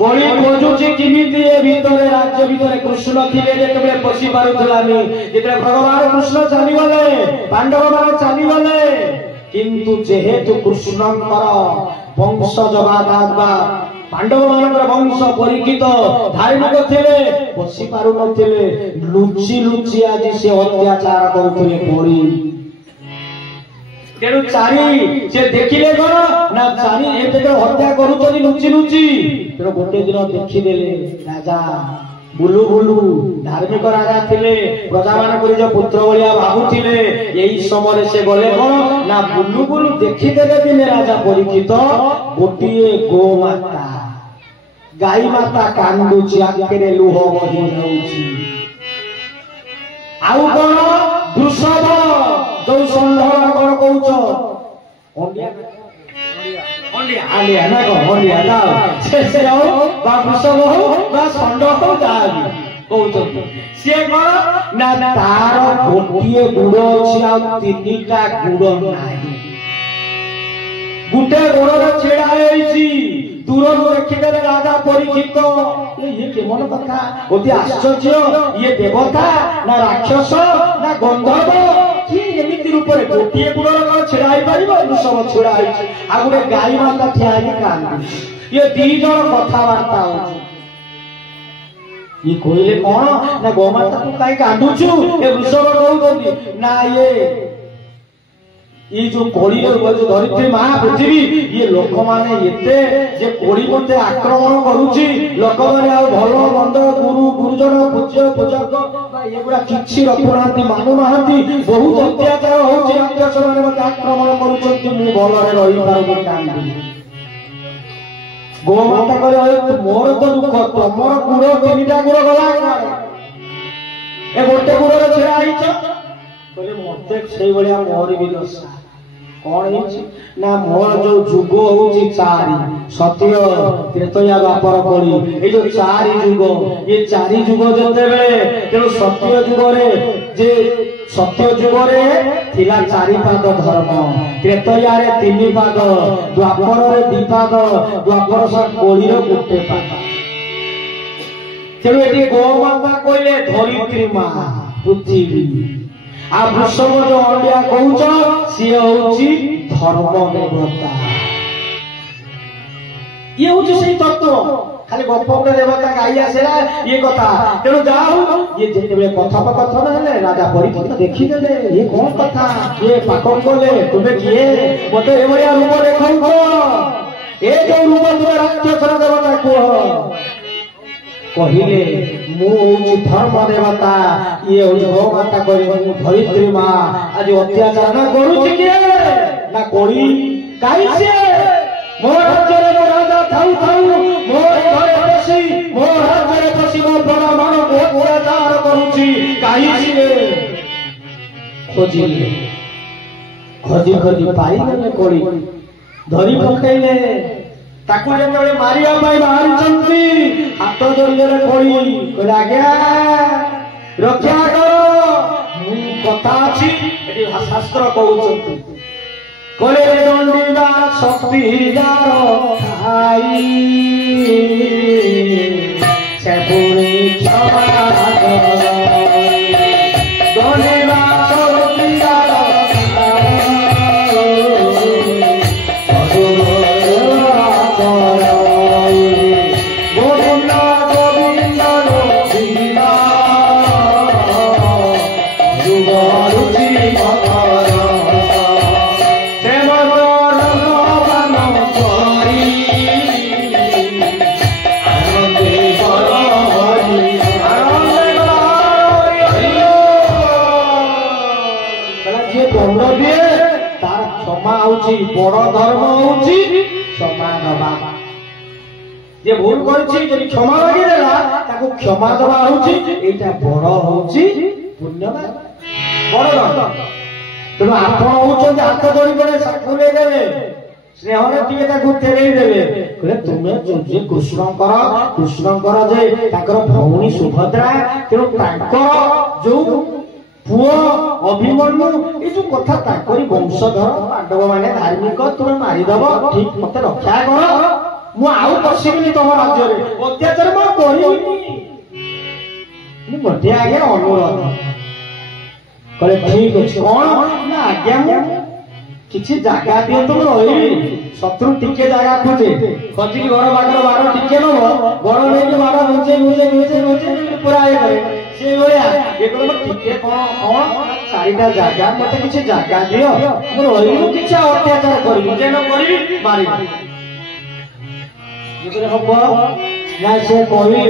कली खोजुची किमिति ए भितरे राज्य भितरे कृष्ण थिले जेतेबेले पसी पारुथलानी जेते भगवान कृष्ण चली गले पांडव माने चली गले किंतु जेहेतु कृष्णंकर वंश जबादाबा पांडव मानकर वंश परीक्षित धार्मिक थिले पसी पारु नथिले लुचि लुचि आज से अत्याचार करुथिले कोड़ी तेणु चारी से देखिले घर ना चारी एते हत्या करूचनी लुचि लुचि तेणु गोटे दिन देखिदेले राजा बुलु बुलु धार्मिक राजा थिले प्रजा मान जो पुत्र भलिया भाबुथिले एई समय से गले कोन ना बुलु बुलु देखिदेले दिने राजा परीक्षित गोटिए गो माता गाई माता कांदुची आखेरे लुह बही जाउची आउ कोन वृषभ जो संधर कोन कहउछ ओंडिया ओंडिया आलिया ना को ओंडिया जाओ से हो बा वृषभ हो बा संध हो जाबी कहउछ से कोन ना तार गोटिए गुड़ अछि आ तीनटा गुड़ नाही गुटे गोड़ छेड़ा होईची दूर देखिदेले राजा परीक्षित ये केमन कथा अति आश्चर्य ये देवता ना राक्षस ना गंधर्व कि एमिति रूप रे गोटिए गुणर छेड़ाई पारिबो वृषभ छेड़ा होईची आ गुटे गाई माता ठियाई कांदी ये दी जण कथा वार्ता होची ये कोइले कोन ना गो माता तू काई कांदुछु ए वृषभ कहउछंती ना ये जो कोड़ी जो धरित्री महापृथ्वी ये लोक माने एते जे कोड़ी मते आक्रमण करूची लोक माने आ भलो मंद गुरु गुरुजन पूज्य पूजक ये गुडा किछि रखुनांती मानु नांती बहुत अत्याचार होची राक्षस माने मते आक्रमण करूचंती मु भलरे रही पारबो कांदी गो माता कहले मोर तो दुख तमर गुड़ तीनटा गुड़ गला ए गोटे गुड़रे छेड़ा आइछ कहले मते सेई बलिया मोर भी दशा कौन ना मोर जो जुग होची चारि सत्य त्रेतया द्वापर कली ए जो चारि जुग ये चारि जुग जते बेले तेनु सत्य जुग रे जे सत्य जुग रे थिला चारि पाद धर्म त्रेतया रे तीन पाद द्वापर रे दि पाद द्वापर सा कोली रे गुटे पाद तेनु एटी गो माता कहले धरित्री मा पृथ्वी आ वृषभ जो अंडिया कहउछ सी होची धर्म देवता ये होची सही तत्व खाली गप्पे देवता गाई आसेला ये कथा तेणु जाऊ ये जेतेबे कथन हेले राजा परीक्षित देखिदेले ये कोन कथा ये पाकन कोले तुमे किए मते ए भलिया रूप देखाउछ ए जो रूप तुमे राक्षस देवता को कहिले मु धर्म देवता ये गो माता कहले धरित्री मा आज अत्याचार ना करूची के ना कोड़ी काई से मोर राज्य रे राजा थाउ थाउ मोर घरे बसी मोर राज्य रे बसी मो प्रजा मान अत्याचार करूची काई से खोजिले खोजी खोजी पाई गले कोड़ी धरी पकैले ताकू जेतबे मारिया पाई बाहरी चंती हाथ जोड़िले कोड़ी कहले आज्ञा रक्षा करो मु कथा अछि एटी शास्त्र कहउचंती कहले दंडीबा शक्ति दारो खाई से पुरी क्षमा करो दंडीबा शक्ति दारो बड़ धर्म होची क्षमा दबा जे भूल करछि जदि क्षमा लागि देला ताको क्षमा दबा होची एटा बड़ होची पुण्यवान बड़ धर्म तेणु आपण होचंती हाथ जोड़ी करे साकुले देबे स्नेहरे टिके ताको फेरेई देबे कहले तुमे जे कृष्णकर जे ताकर भौणी सुभद्रा तेणु ताकर जो पुओ अभिमन्यु ये जो कथा ताकरी वंशधर पांडव माने धार्मिक तुम मारिदब ठीक मते रक्षा कर मु आउ पशिबिनी तुम राज्य रे अत्याचार मु करिनी गोटे आगे अनुरोध कहले ठीक अछि कोन ना आज्ञा किछि जागा दियो तुम रही शत्रु टिके जागा खोजे खोजी घर बागर बार टिके न बड़ नै के बार गुजे गुजे गुजे गुजे पूरा ए करे से भलिया ए को टिके कोन चारिटा जागा मते किछि जागा दियो मु रही किछि अत्याचार करिबि जे न करिबि मारि ये हब ना से कहले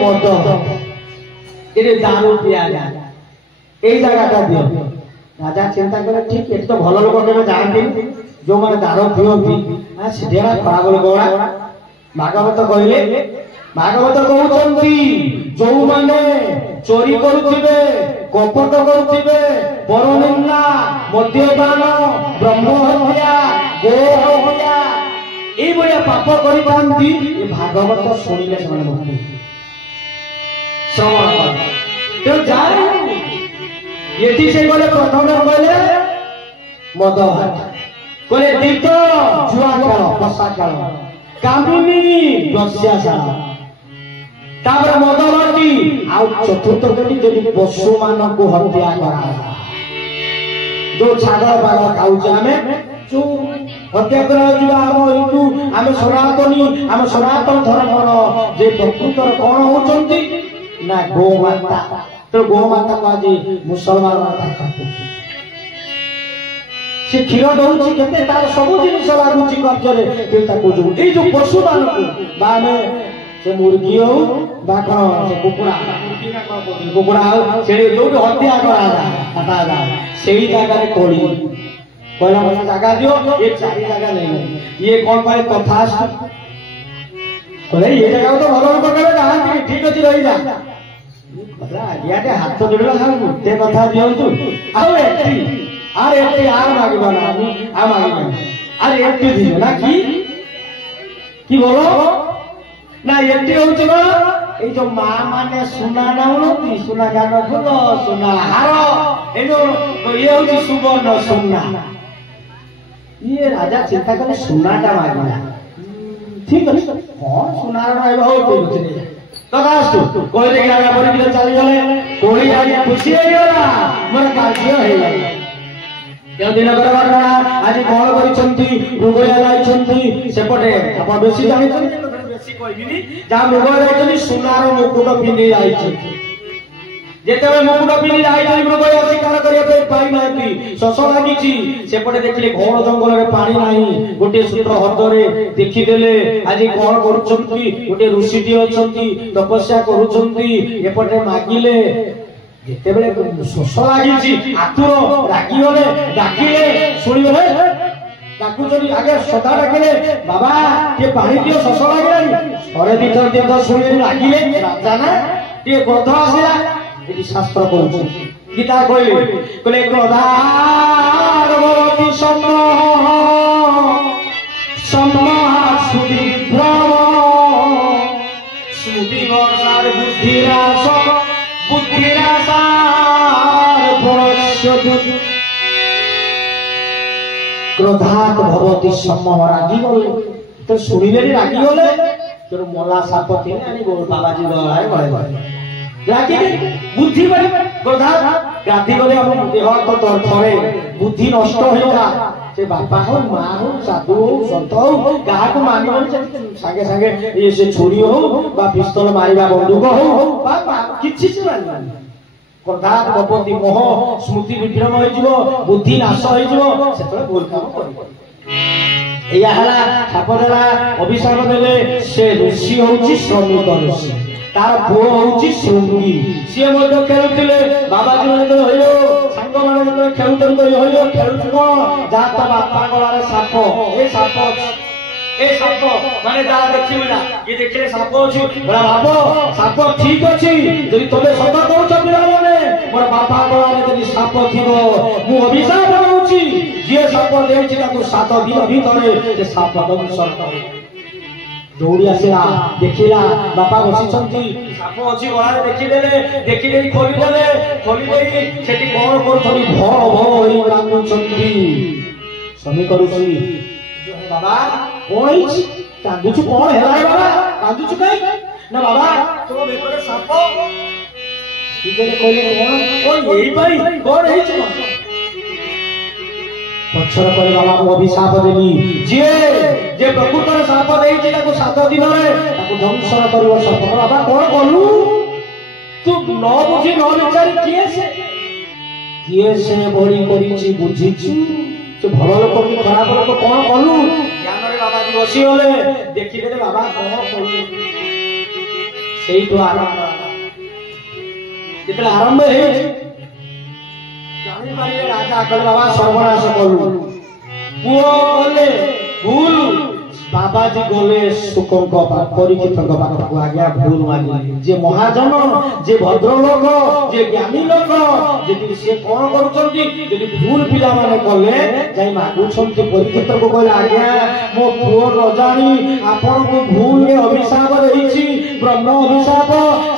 मद ये दारू पिया यही जगह दियो राजा चिंता करे ठीक ये तो भल लोक के जानते जो माने दारू पियंती सीधा खराब लोक भागवत कहले भागवत कहउचंती जो माने चोरी करुथिबे कपट करुथिबे परनिंदा मद्यपान ब्रह्म हत्या गो हत्या ए बया पाप करि पांती ए भागवत सुनिले समान मुक्ति श्रवण कर तो जाय यदि से बोले प्रथम बोले मद बोले दीतो जुआ खेल पसा खेल कामिनी दस्याशाल तापर मद बाटी आ चतुर्थ कटी जदि पशु मान को हत्या करा जो छागल बाग खाउछ हमें जो हत्या करा जुआ हम सनातन धर्मर जे प्रकृतर कौन होचंती ना गोमाता तो गोमाता को आज मुसलमान से क्षीर दउची केते तार सब जिनिस लागुची कर्जरे के ताको जो ए जो पशु मान को बामे से मुर्गी हो बा कोन से कुकुड़ा हो से जो हत्या करा हटा जा सेही जगह रे कोड़ी पहला पहला जगह दियो ये चारि जगह नहीं ये कौन पाए कथा बोले ये जगह तो भलो लोक करे जानती ठीक अछि रही जा बोला आज्ञा के हाथ जोड़ला हम मुते कथा दियंतु आउ एटी आर मागिबा ना हम आ मागिबा आर एटी दियो ना की बोलो ना एटी होछ ना ए जो मां माने सुना ना होती सुना गान फुल सुना हार ए जो ये होछ सुवर्ण सुना ये राजा चिंता करे सुनाटा मागिला ठीक है कौन सुनार रहबो हो कोइ तदास्तु कोइ देखि राजा परि दिले चली गले कोइ आज खुशी हे गला मोर कार्य हे गला यो दिन करवाना आज कोन करिसंती मृगया जाइसंती सेपटे आप बेसी जानिसंती बेसी कहबिनी जा मृगया जाइसंती सुनार मुकुट पिंदी आइसंती जेतेबे मुकुट पिंदी आइसंती मृगया शिकार करिया पे पाई नाइती शश लागिची सेपटे देखले घोर जंगल रे पानी नाही गोटे सूत्र हदरे देखि देले आज कोन करूछंती गोटे ऋषिटी अछंती तपस्या करूछंती एपटे मागिले जेतेबे शश लागिची आतुर रागी होले डाकिले सुनिले डाकुचनी आगे सदा डाकिले बाबा ये पानी दियो शश लागिलानी अरे दिथर दिथर सुनिले लागिले राजा ना ये क्रोध आसिला ये शास्त्र कहउछ गीता कहले क्रोधार भवति सम्मासुति भ्रम स्मृति वर्षार बुद्धिरासार पुनश्यतु क्रोधात भवति सम्मोह रागी गले तो सुनिले रागी गले तोर मला साप थिले आनी बाबाजी गलाय गले रागी बुद्धि बड़ी क्रोधात राति गले हम देह तो थरे बुद्धि नष्ट होइला से बापा हो मां हो साधु हो संत हो गाह को मानिबन संगे संगे ये से छोरी हो बा पिस्तल मारिबा बंदूक हो बापा किछि से मानिबन क्रोधात भवति मोह स्मृति विभ्रम होई जिवो बुद्धि नाश होई जिवो सेतले भूल काम करिबो एया हला साप देला अभिशाप देले से ऋषि होउची श्रमिक ऋषि तार पुओ होउची शृंगी से मध्य खेलुतिले बाबाजी माने तो होयो संग माने तो खेलुतन तो होयो खेलुछु को जात बापा गलारे साप ए साप माने जा देखिबा ये देखले साप अछि बड़ा बाबो साप ठीक अछि जदि तबे सदा कहउछ पिलाने मोर बापा गलारे जदि साप थिबो मु अभिशाप होउची जे साप देउछि ताको 7 दिन भितरे जे साप दंश करे दौड़ी आसला देखिला बापा बसिछंती साप अछि गलारे देखिले खोलिदेले सेठी कोन करछनी भ होई कांदुछंती समी करूछी बाबा कौन है कांदुचु कौन है बाबा कांदुचु कहीं ना बाबा तो बेपरे साप इधर कोई कौन ओ यही भाई कौन है छु पछर करे बाबा मो अभिशाप देनी जे प्रकृतर साप देई जे ताको 7 दिन रे ताको ध्वंसन करबो साप बाबा कौन कलु तू न बुझी न विचारी किए से बड़ी करिछि बुझिछि से भल लोक कि खराब लोक कौन कलु ज्ञान रे बाबा जी बसी होले देखि देले बाबा कौन कलु सेही तो आरंभ जेतले आरंभ हे जानि पाइले राजा कहले बाबा सर्वनाश कलु पुओ बोले भूल बाबा जी गोले सुकम को परीक्षित को पाखु आज्ञा भूल मागी जे महाजन जे भद्र लोक जे ज्ञानी लोक जे से कोन करूछंती जदि भूल पिला माने कले जाई मागुछंती परीक्षित को कहले आज्ञा मो पुओ न जानी आपन को भूल में अभिशाप रहिछि ब्रह्म अभिशाप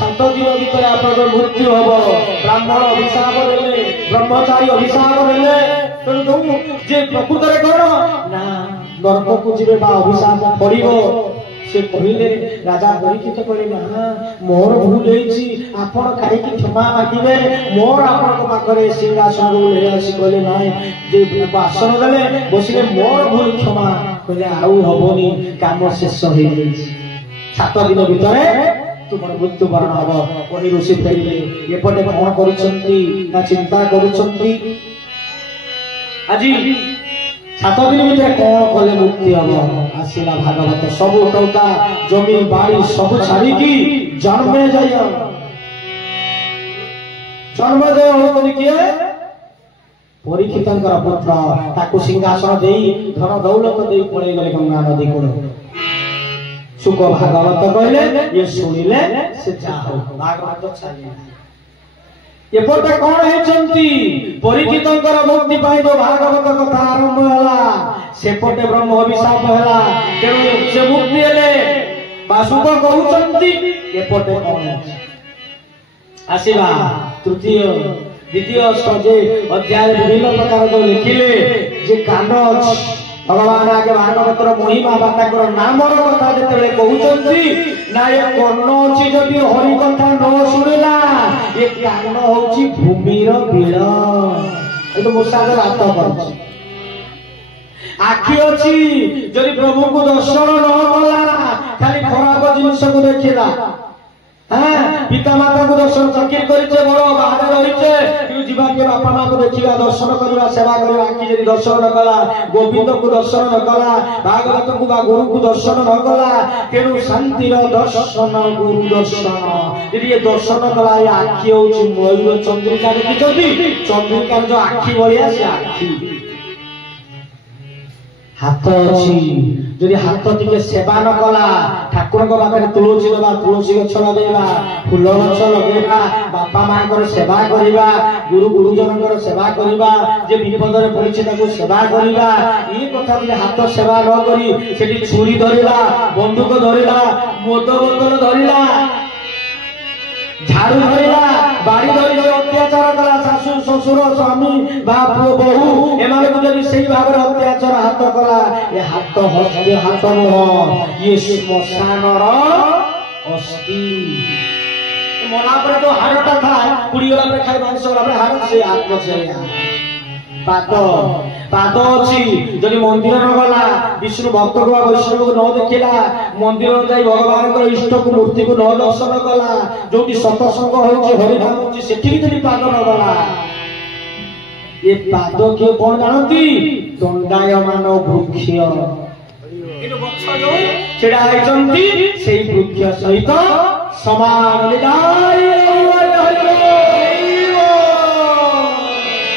7 दिन भीतर आपन मृत्यु होबो ब्राह्मण अभिशाप देले ब्रह्मचारी अभिशाप देले तो जे प्रकृत रे करो ना नरक को जीवे बा अभिशाप पड़िबो से कहिले राजा परीक्षित कहले ना मोर भूल हेछि आपण काहे कि क्षमा मागिबे मोर आपण को पाखरे सिंहासन ले आसी कहले नाही जे आसन देले बसिले मोर भूल क्षमा कहले आउ हबोनी काम शेष हो जाइछि 7 दिन भितरे तुमर मृत्यु वरण हबो कोनी ऋषि फेरिले एपटे कोन करूछंती ना चिंता करूछंती आजी 7 दिन भितर कौन कले मुक्ति हम आसला भागवत सब टंका जमी बाड़ी सब छाड़ी की जन्मे जाय होतनी किए परीक्षितंकर पुत्र ताकू सिंहासन देई धन दौलत देई पड़े गले गंगा नदी कूल सुख भागवत कहले ये सुनिले से जाओ भागवत छाड़ी एपटे कौन हेचंती परीक्षितंकर मुक्ति पाइबो भागवत कथा आरंभ होला सेपटे ब्रह्म अभिशाप होला तेणु से मुक्ति हेले बासुक कहउचंती एपटे कौन आसीबा तृतीय द्वितीय सजे अध्याय विभिन्न प्रकार जो लिखिले जे कांड भगवान आगे भागवतर महिमा बाताकर नामर कथा जेतेबेले कहउचंती ना ये कर्ण अछि जदि हरि कथा न सुनिला ये कान होची भूमिर बिल ए तो मुसागर हाथ करछि आखि अछि जदि प्रभु को दर्शन न होला खाली खराब जिनिस को देखिला हां पिता माता को दर्शन चकिर करिचे बड़ बाहर रहिचे कि जीवा के बापा मां को देखिबा दर्शन करबा सेवा करबा आखि जदि दर्शन न कला गोविंद को दर्शन न कला भागवत को बा गुरु को दर्शन न कला तेनु शांतिर दर्शन गुरु दर्शन यदि ये दर्शन कला ये आखि होची मयूर चंद्रिका देखिछथि चंद्रिका जो आखि बलिया से आखि हाथ अछि जदि हाथ टिके सेवा न कला ठाकुर को पाखरे तुलसी देबा तुलसी गछ लगेबा फूल गछ लगेबा बापा मां कर सेवा करिबा गुरु गुरुजनकर सेवा करिबा जे विपद रे पड़िछि ताको सेवा करिबा ई कथा जे हाथ सेवा न करी सेठी छुरी धरिला बंदूक धरिला मोद बोतल धरिला झाड़ू धरिला बाड़ी धरि अत्याचार कला सासु ससुर स्वामी बाप बहु एमाने को जदि सही भाव रे अत्याचार हाथ कला ए हाथ हस्ते हाथ न ये श्मशानर अस्थि मोला पर तो हारटा था कुड़ी वाला पे खाई मांस वाला पे हार से आत्म से पाद अछि जदि मंदिर न गला विष्णु भक्त को वैष्णव को न देखिला मंदिर जाई भगवान को इष्ट को मूर्ति को न दर्शन कला जोटी सत्संग होछि हरि नाम होछि सेठी जदि पाद न गला ये पाद के कोन जानती दंडायमान वृक्ष किनु गछ जो छेड़ा आइचंती सेही वृक्ष सहित समान निदाय